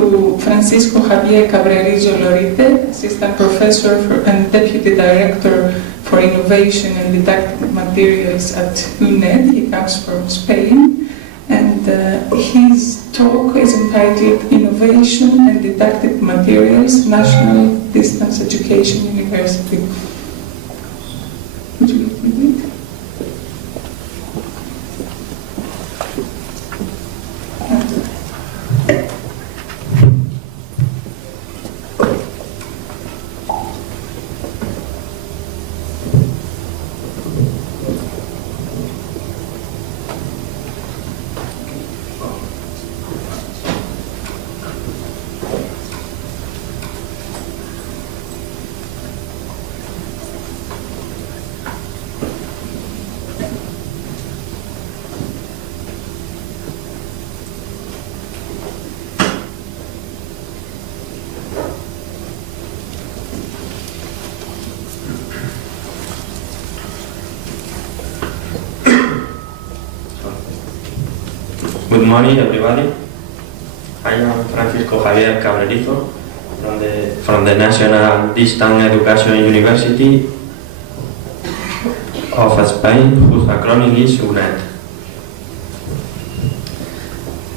to Francisco Javier Cabrerillo Lorite, Assistant Professor and Deputy Director for Innovation and Didactic Materials at UNED. He comes from Spain, and his talk is entitled Innovation and Didactic Materials, National Distance Education University. Would you like me to read? Good morning, everybody. I am Francisco Javier Cabrerillo from the National Distance Education University of Spain, whose acronym is UNED.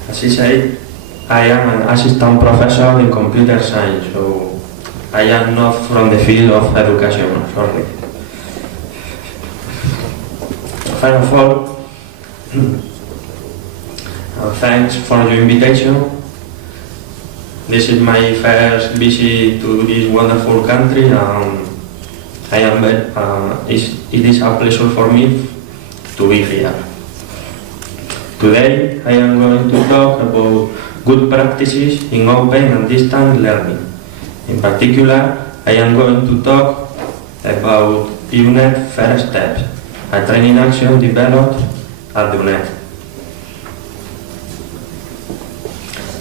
As he said, I am an assistant professor in computer science, so I am not from the field of education, sorry. First of all, thanks for your invitation. This is my first visit to this wonderful country, and it is a pleasure for me to be here. Today I am going to talk about good practices in open and distance learning. In particular, I am going to talk about UNED First Steps, a training action developed at UNED.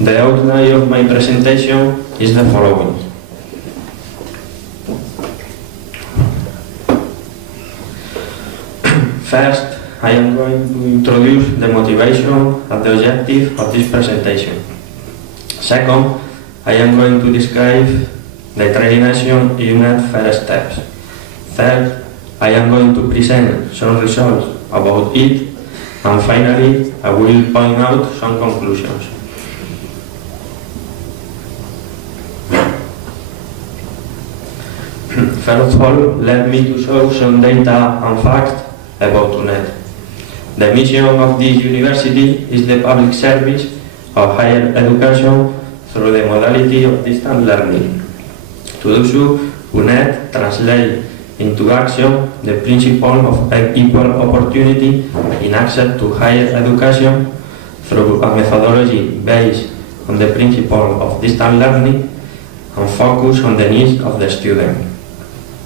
The outline of my presentation is the following. First, I am going to introduce the motivation and the objective of this presentation. Second, I am going to describe the training action UNED First Steps. Third, I am going to present some results about it. And finally, I will point out some conclusions. First of all, let me to show some data and facts about UNED. The mission of this university is the public service of higher education through the modality of distance learning. To do so, UNED translates into action the principle of equal opportunity in access to higher education through a methodology based on the principle of distance learning and focus on the needs of the student.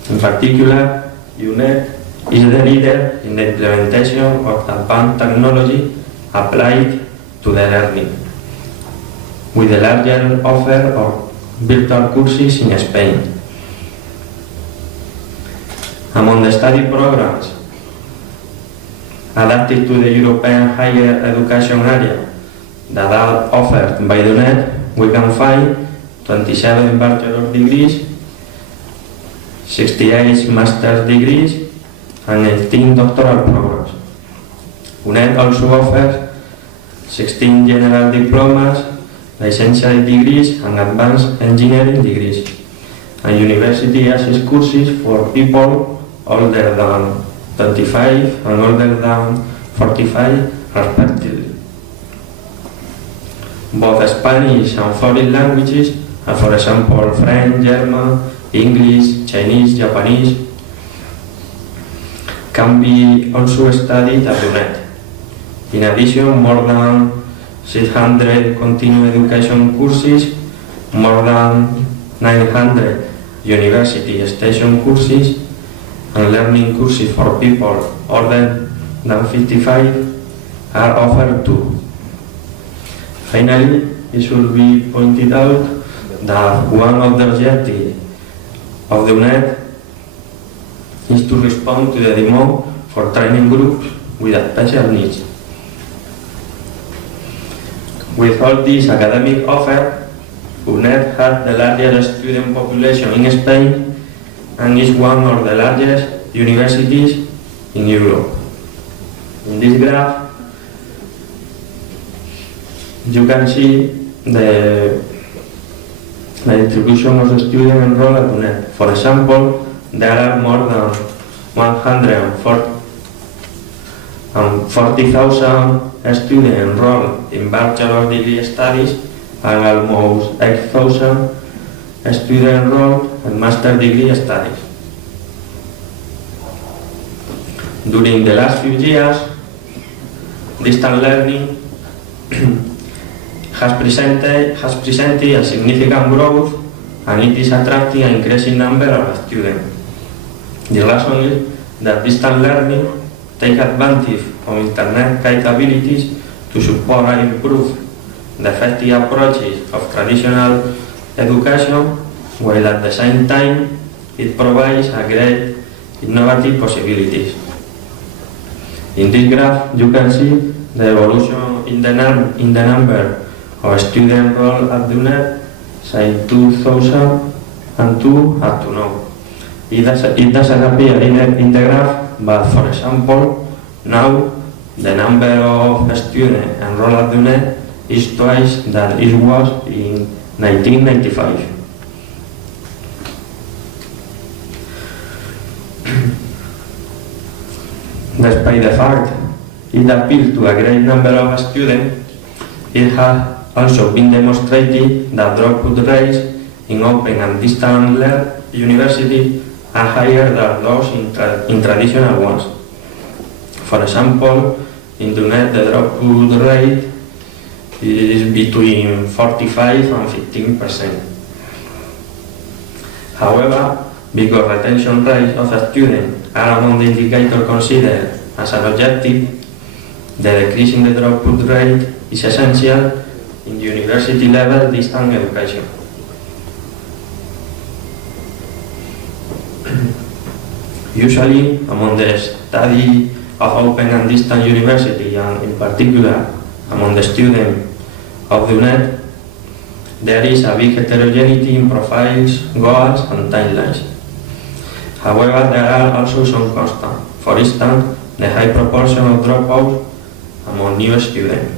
In particular, UNED is the leader in the implementation of advanced technology applied to the learning, with the largest offer of virtual courses in Spain. Among the study programs adapted to the European higher education area that are offered by UNED, we can find 27 bachelor degrees, 68 master's degrees, and 18 doctoral programs. UNED also offers 16 general diplomas, licentiate degrees, and advanced engineering degrees, and university access courses for people older than 25 and older than 45 respectively. Both Spanish and foreign languages, for example French, German, English, Chinese, Japanese, can be also studied at UNED. In addition, more than 600 continuing education courses, more than 900 university extension courses, and learning courses for people older than 55 are offered too. Finally, it should be pointed out that one of the objectives of the UNED is to respond to the demand for training groups with special needs. With all this academic offer, UNED has the largest student population in Spain and is one of the largest universities in Europe. In this graph, you can see the distribution of the students enrolled at UNED. For example, there are more than 140,000 students enrolled in bachelor degree studies and almost 8,000 students enrolled in master degree studies. During the last few years, distance learning has presented a significant growth, and it is attracting an increasing number of students. The reason is that distance learning takes advantage of internet capabilities to support and improve the effective approaches of traditional education, while at the same time it provides a great innovative possibilities. In this graph, you can see the evolution in the number of students enrolled at UNED since 2002 up to now. It doesn't appear in the graph, but for example, now the number of students enrolled at UNED is twice that it was in 1995. Despite the fact it appeals to a great number of students, it has also been demonstrated that dropout rates in open and distance universities are higher than those in traditional ones. For example, in UNED the dropout rate is between 45 and 15%. However, because retention rates of students are among the indicators considered as an objective, the decrease in the dropout rate is essential in university level distance education. Usually, among the study of open and distance university, and in particular among the students of the UNED, there is a big heterogeneity in profiles, goals and timelines. However, there are also some constants. For instance, the high proportion of dropouts among new students.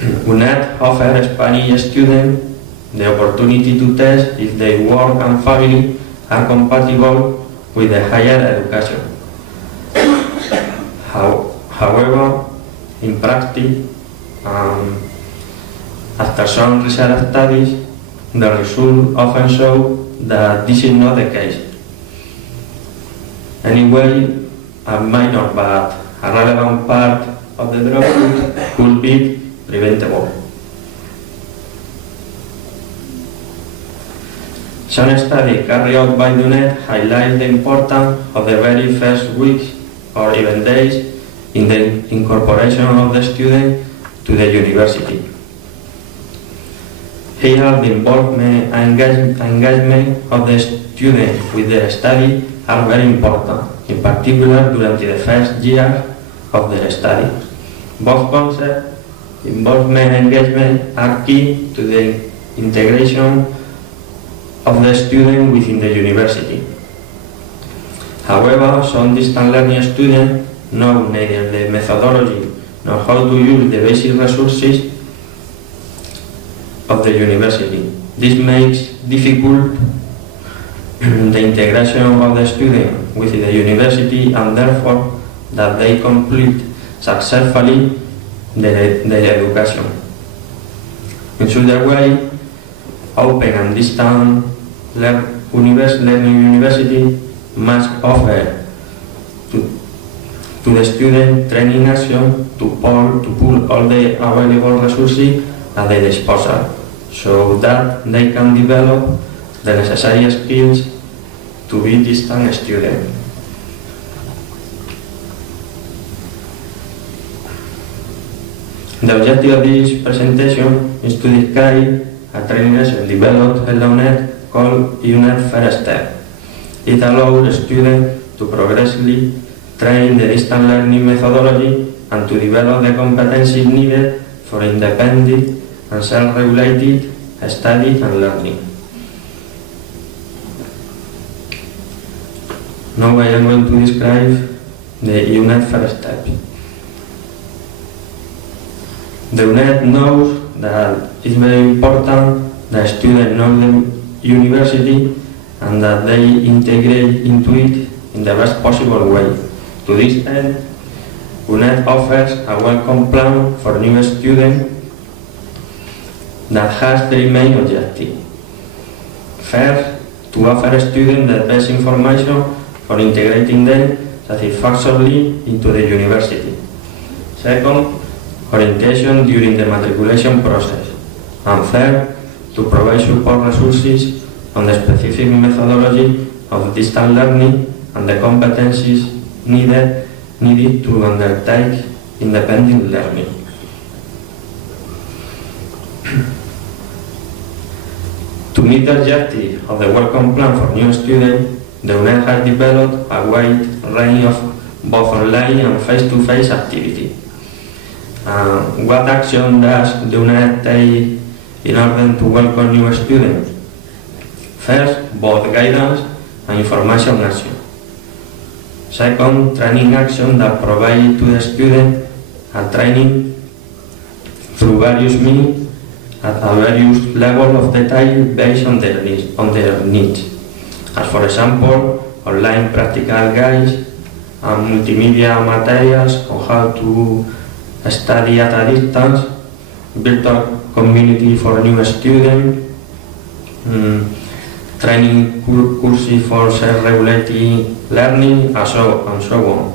UNED offers Spanish students the opportunity to test if their work and family are compatible with the higher education. However, in practice, after some research studies, the results often show that this is not the case. Anyway, a minor but a relevant part of the dropout could be preventable. Some studies carried out by UNED highlight the importance of the very first weeks or even days in the incorporation of the student to the university. Here, the involvement and engagement of the student with the study are very important, in particular during the first year of the study. Both concepts, involvement and engagement, are key to the integration of the student within the university. However, some distance learning students know neither the methodology nor how to use the basic resources of the university. This makes difficult the integration of the student within the university, and therefore that they complete successfully their education. In such a way, open and distance learning university must offer to the student training action to pull all the available resources at their disposal, so that they can develop the necessary skills to be distant students. The objective of this presentation is to describe a training action developed at UNED called UNED First Step. It allows students to progressively train the distance learning methodology and to develop the competencies needed for independent and self-regulated study and learning. Now I am going to describe the UNED first step. The UNED knows that it's very important that students know the university and that they integrate into it in the best possible way. To this end, UNED offers a welcome plan for new students that has three main objectives. First, to offer students the best information for integrating them satisfactorily into the university. Second, orientation during the matriculation process. And third, to provide support resources on the specific methodology of distance learning and the competencies needed to undertake independent learning. To meet the objective of the welcome plan for new students, the UNED has developed a wide range of both online and face-to-face activity. What action does the UNED take in order to welcome new students? First, both guidance and information action. Second, training action that provide to the student a training through various means at a various level of detail based on their needs. As for example, online practical guides and multimedia materials on how to study at a distance, virtual community for new students, training courses for self-regulating learning, and so on.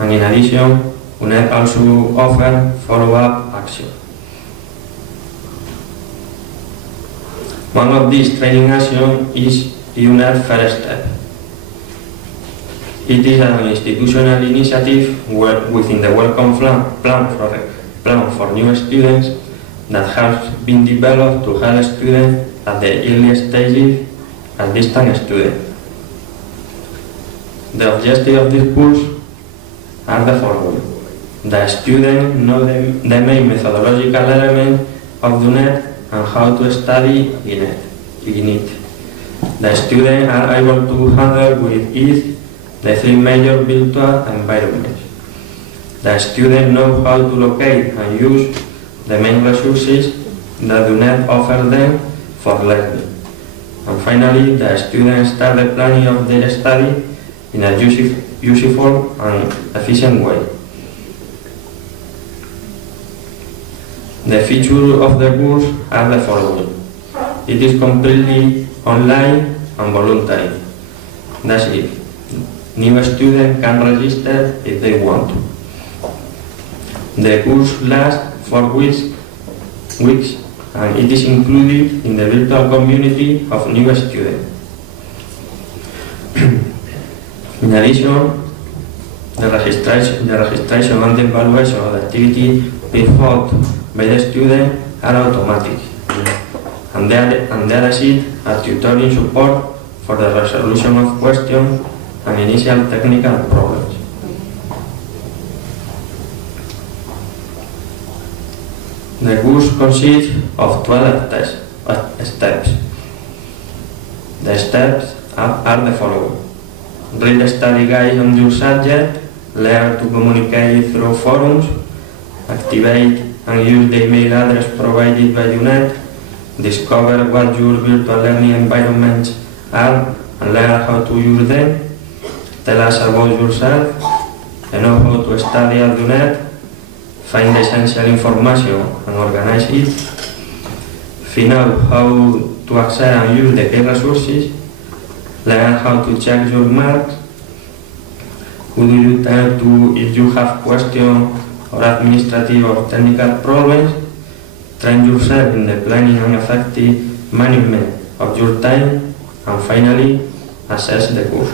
And in addition, UNED also offers follow-up action. One of these training actions is UNED First Step. It is an institutional initiative within the welcome plan for new students that has been developed to help students at the earliest stages as distant students. The objective of this course are the following. The students know the main methodological elements of the UNED and how to study in it. The students are able to handle with ease the three major virtual environments. The students know how to locate and use the main resources that the UNED offers them for learning. And finally, the students start the planning of their study in a useful and efficient way. The features of the course are the following. It is completely online and voluntary. That's it. New students can register if they want to. The course lasts 4 weeks and it is included in the virtual community of new students. In addition, the registration and the evaluation of the activity performed by the student are automatic, and there is a tutoring support for the resolution of questions and initial technical problems. The course consists of 12 steps. The steps are the following. Read the study guide on your subject, learn to communicate through forums, activate and use the email address provided by UNED, discover what your virtual learning environments are and learn how to use them, tell us about yourself, know how to study at UNED, find essential information and organize it, find out how to access and use the key resources, learn how to check your marks, who do you turn to if you have questions or administrative or technical problems, train yourself in the planning and effective management of your time, and finally, assess the course.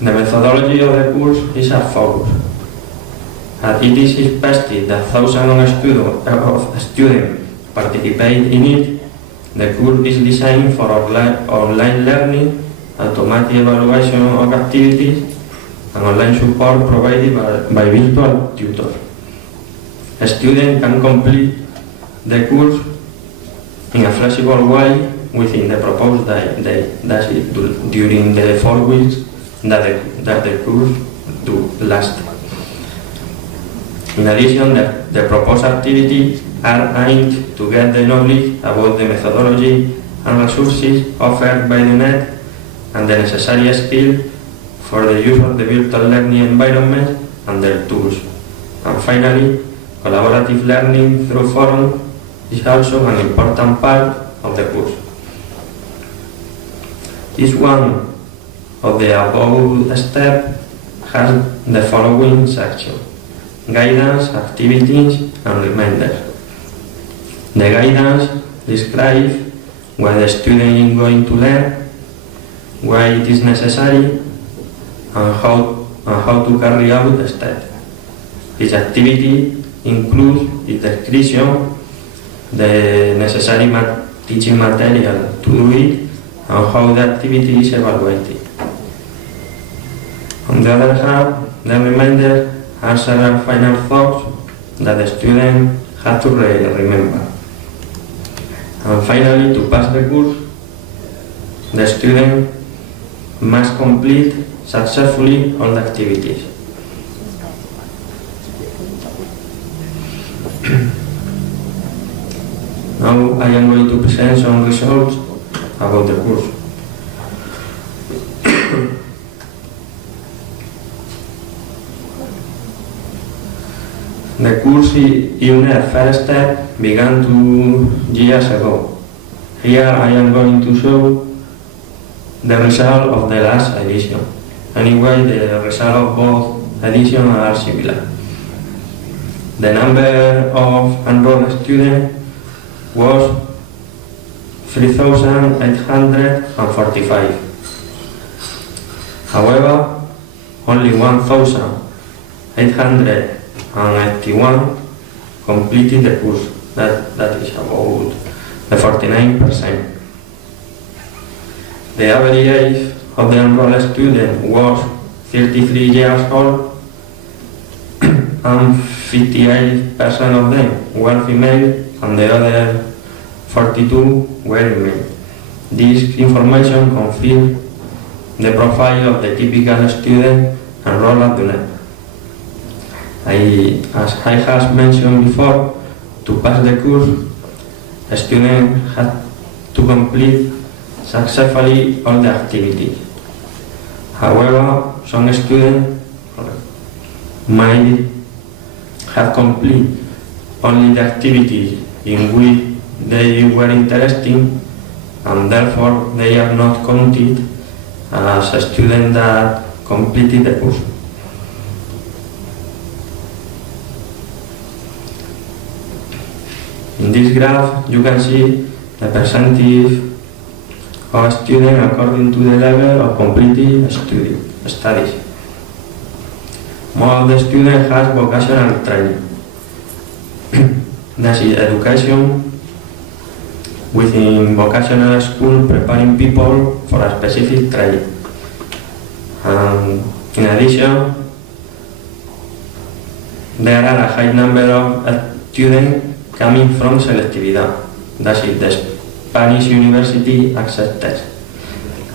The methodology of the course is as follows. As it is expected that thousands of students participate in it, the course is designed for online learning, automatic evaluation of activities, and online support provided by virtual tutors. A student can complete the course in a flexible way within the proposed day. That's it, during the 4 weeks that the course do last. In addition, the proposed activities are aimed to get the knowledge about the methodology and resources offered by the NET and the necessary skill for the use of the virtual learning environment and their tools. And finally, collaborative learning through forum is also an important part of the course. Each one of the above steps has the following section: guidance, activities, and reminders. The guidance describes what the student is going to learn, why it is necessary, and how to carry out the steps. Each activity includes its description, the necessary teaching material to do it, and how the activity is evaluated. On the other hand, the reminder has several final thoughts that the student has to remember. And finally, to pass the course, the student must complete successfully all the activities. Now I am going to present some results about the course. The course UNED first step began 2 years ago. Here I am going to show the result of the last edition. Anyway, the result of both editions are similar. The number of enrolled students was 3,845. However, only 1,881 completed the course. That is about the 49%. The average age of the enrolled student was 33 years old, and 58% of them were female, and the other 42 were male. This information confirms the profile of the typical student enrolled at the NET. As I have mentioned before, to pass the course, a student had to complete successfully all the activities. However, some students might have completed only the activities in which they were interested, and therefore they are not counted as a student that completed the course. In this graph, you can see the percentage of students according to the level of completed studies. Most of the students have vocational training. That is education within vocational school, preparing people for a specific trade. In addition, there are a high number of students coming from selectividad, that is the Spanish University Access Test,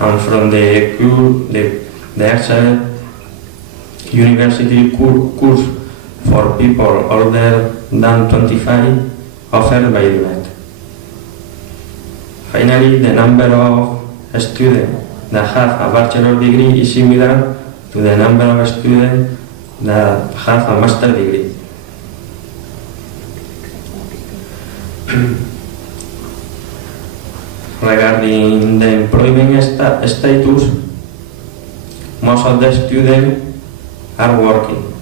and from the Access University course for people older than 25 offered by the NET. Finally, the number of students that have a bachelor degree is similar to the number of students that have a master degree. Regarding the employment status, most of the students are working.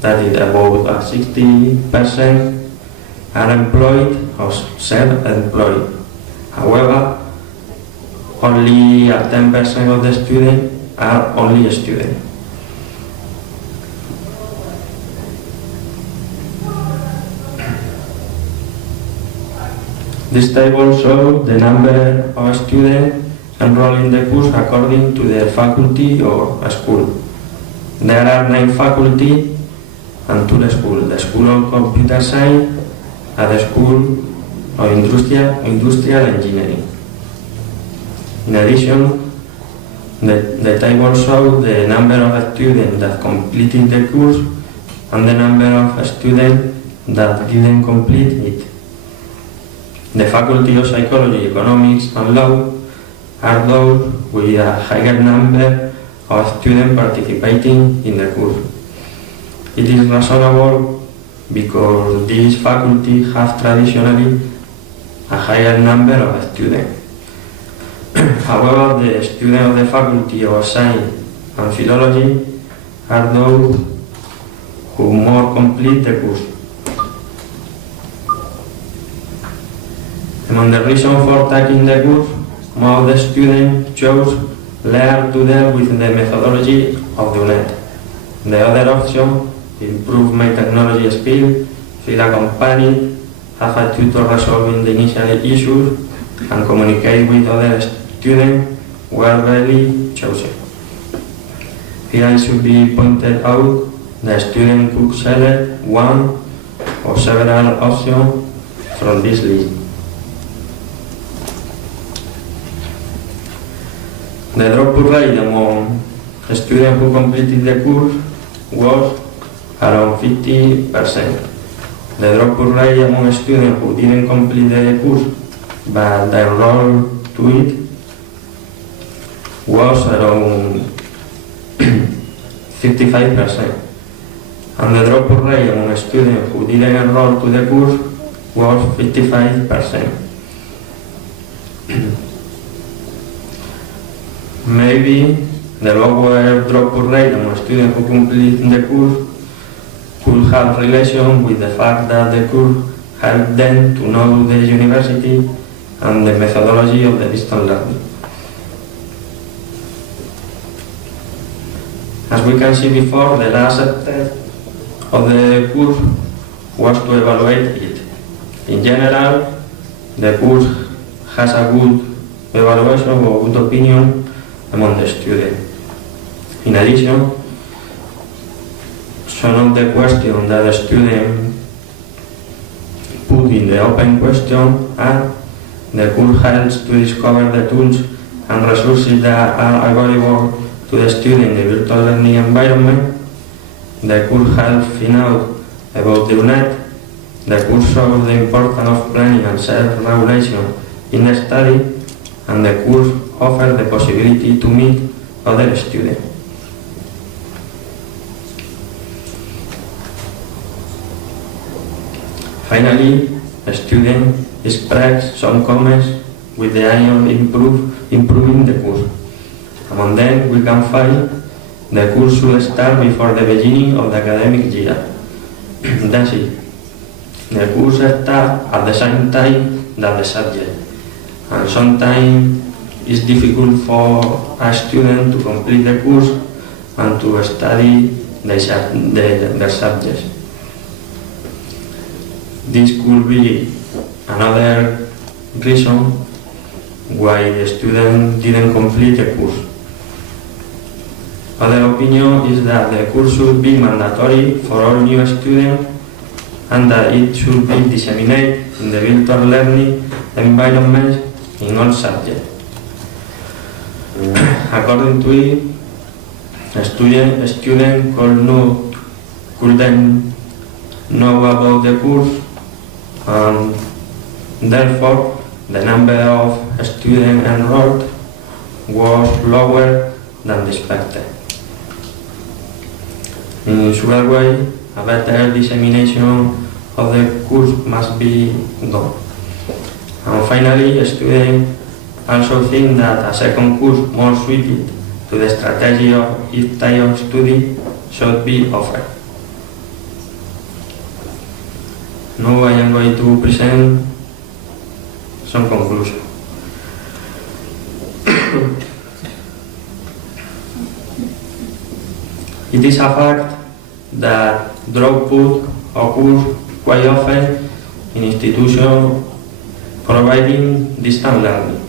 That is about 60% are employed or self-employed. However, only 10% of the students are only students. This table shows the number of students enrolled in the course according to their faculty or school. There are 9 faculty and two schools, the School of Computer Science and the School of Industrial Engineering. In addition, the table shows the number of students that completed the course and the number of students that didn't complete it. The Faculty of Psychology, Economics and Law are those with a higher number of students participating in the course. It is reasonable because these faculties have traditionally a higher number of students. However, the students of the Faculty of Science and Philology are those who more complete the course. Among the reasons for taking the course, most of the students chose learn to deal with the methodology of the UNED. The other option, improve my technology skills, feel a company, have a tutor resolving the initial issues, and communicate with other students were rarely chosen. Here it should be pointed out the student could select one or several options from this list. The dropout rate among students who completed the course was around 50%. The dropout rate among students who didn't complete the course but they enrolled to it was around 55%. And the dropout rate among students who didn't enroll to the course was 55%. Maybe the lower dropout rate among students who complete the course could have relation with the fact that the course helped them to know the university and the methodology of the distance learning. As we can see before, the last step of the course was to evaluate it. In general, the course has a good evaluation or good opinion among the students. In addition, some of the questions that the student put in the open question are the course helps to discover the tools and resources that are available to the student in the virtual learning environment. The course helps find out about the UNED. The course shows the importance of planning and self-regulation in the study, and the course offers the possibility to meet other students. Finally, a student expressed some comments with the aim of improving the course. Among them, we can find the course should start before the beginning of the academic year. That's it. The course starts at the same time that the subject, and sometimes it's difficult for a student to complete the course and to study the subjects. This could be another reason why the student didn't complete the course. Other opinion is that the course should be mandatory for all new students and that it should be disseminated in the virtual learning environment in all subjects. According to it, a student couldn't know about the course, and therefore the number of students enrolled was lower than expected. In such way, a better dissemination of the course must be done. And finally, students also think that a second course more suited to the strategy of each type of study should be offered. Now I am going to present some conclusion. It is a fact that dropout occurs quite often in institutions providing distance learning.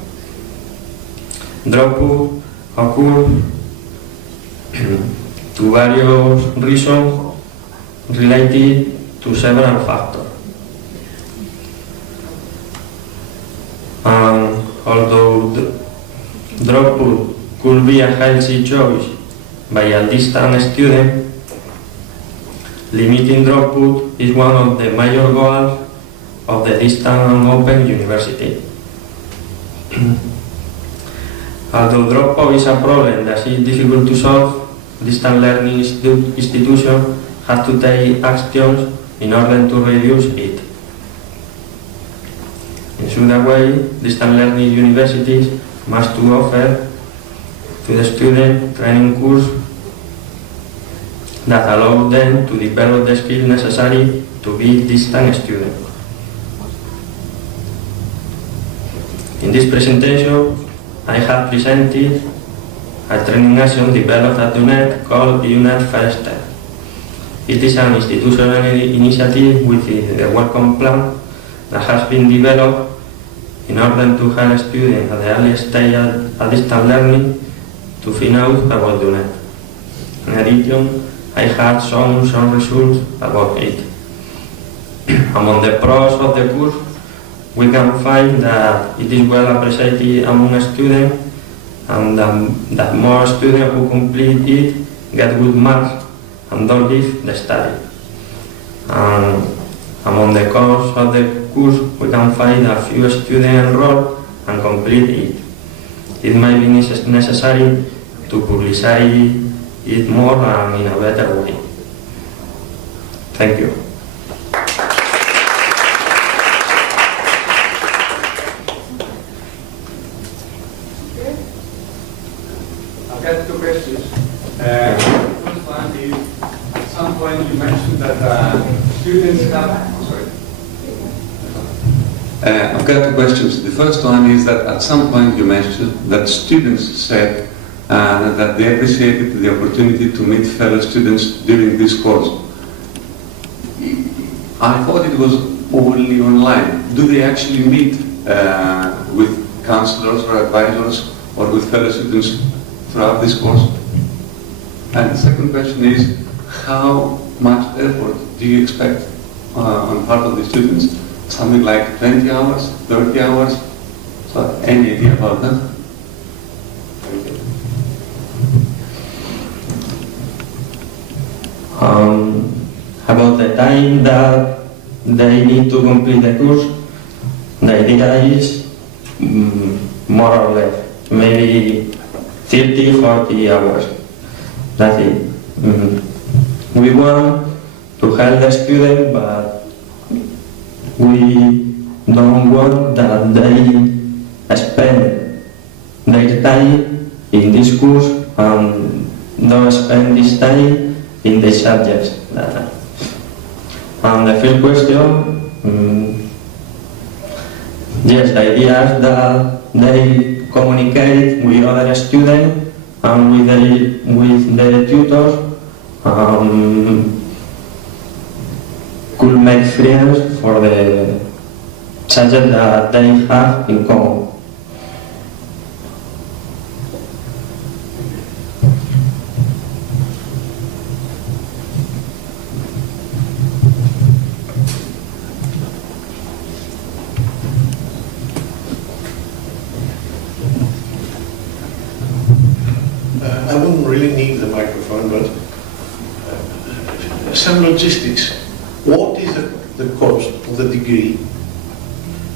Dropout occurs to various reasons, related to several factors. Although dropout could be a healthy choice by a distant student, limiting dropout is one of the major goals of the distant and open university. Although dropout is a problem that is difficult to solve, distant learning institutions have to take actions in order to reduce it. In such a way, distant learning universities must to offer to the student training course that allow them to develop the skills necessary to be distant students. In this presentation, I have presented a training action developed at UNED called UNED First Step. It is an institutional initiative within the Welcome Plan that has been developed in order to help students at the earliest stage of distant learning to find out about UNED. In addition, I have shown some results about it. Among the pros of the course, we can find that it is well appreciated among students and that more students who complete it get good marks and don't leave the study. And among the cons of the course, we can find a few students enroll and complete it. It might be necessary to publicize it more and in a better way. Thank you. I've got two questions. The first one is, at some point you mentioned that students have... Sorry. I've got two questions. The first one is that at some point you mentioned that students said that they appreciated the opportunity to meet fellow students during this course. I thought it was only online. Do they actually meet with counselors or advisors or with fellow students throughout this course? And the second question is, how much effort do you expect on part of the students? Something like 20 hours, 30 hours? So any idea about that? About the time that they need to complete the course, the idea is more or less, maybe 30, 40 hours. That's it. We want to help the student, but we don't want that they spend their time in this course and don't spend this time in the subjects. And the first question, yes, the idea is that they communicate with other students and with the tutors, could make friends for the subject that they have in common. I wouldn't really need the microphone, but some logistics. What is the cost of the degree,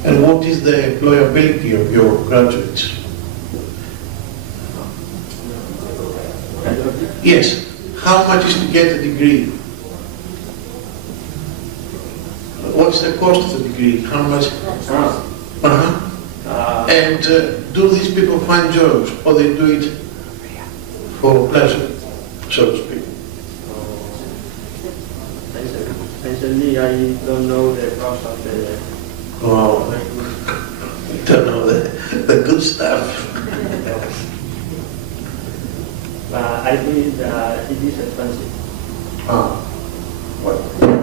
and what is the employability of your graduates? Yes, how much is to get a degree? What is the cost of the degree? How much? And do these people find jobs, or they do it for pleasure, so to speak? Essentially, I don't know the cost of the... Oh, I don't know the good stuff. I think it is expensive. What?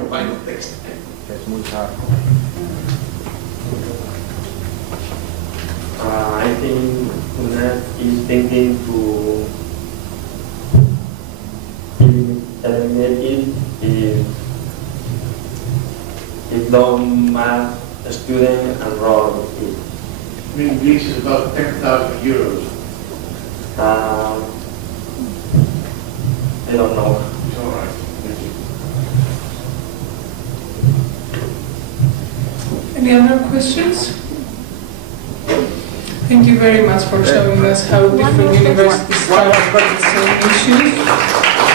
Final text. Es muy caro. I think UNED is thinking to eliminate it if if don't math student enroll in. I mean, Greece is about 10,000 euros. I don't know. It's all right. Thank you. Any other questions? Thank you very much for showing us how different universities tackle the same issues.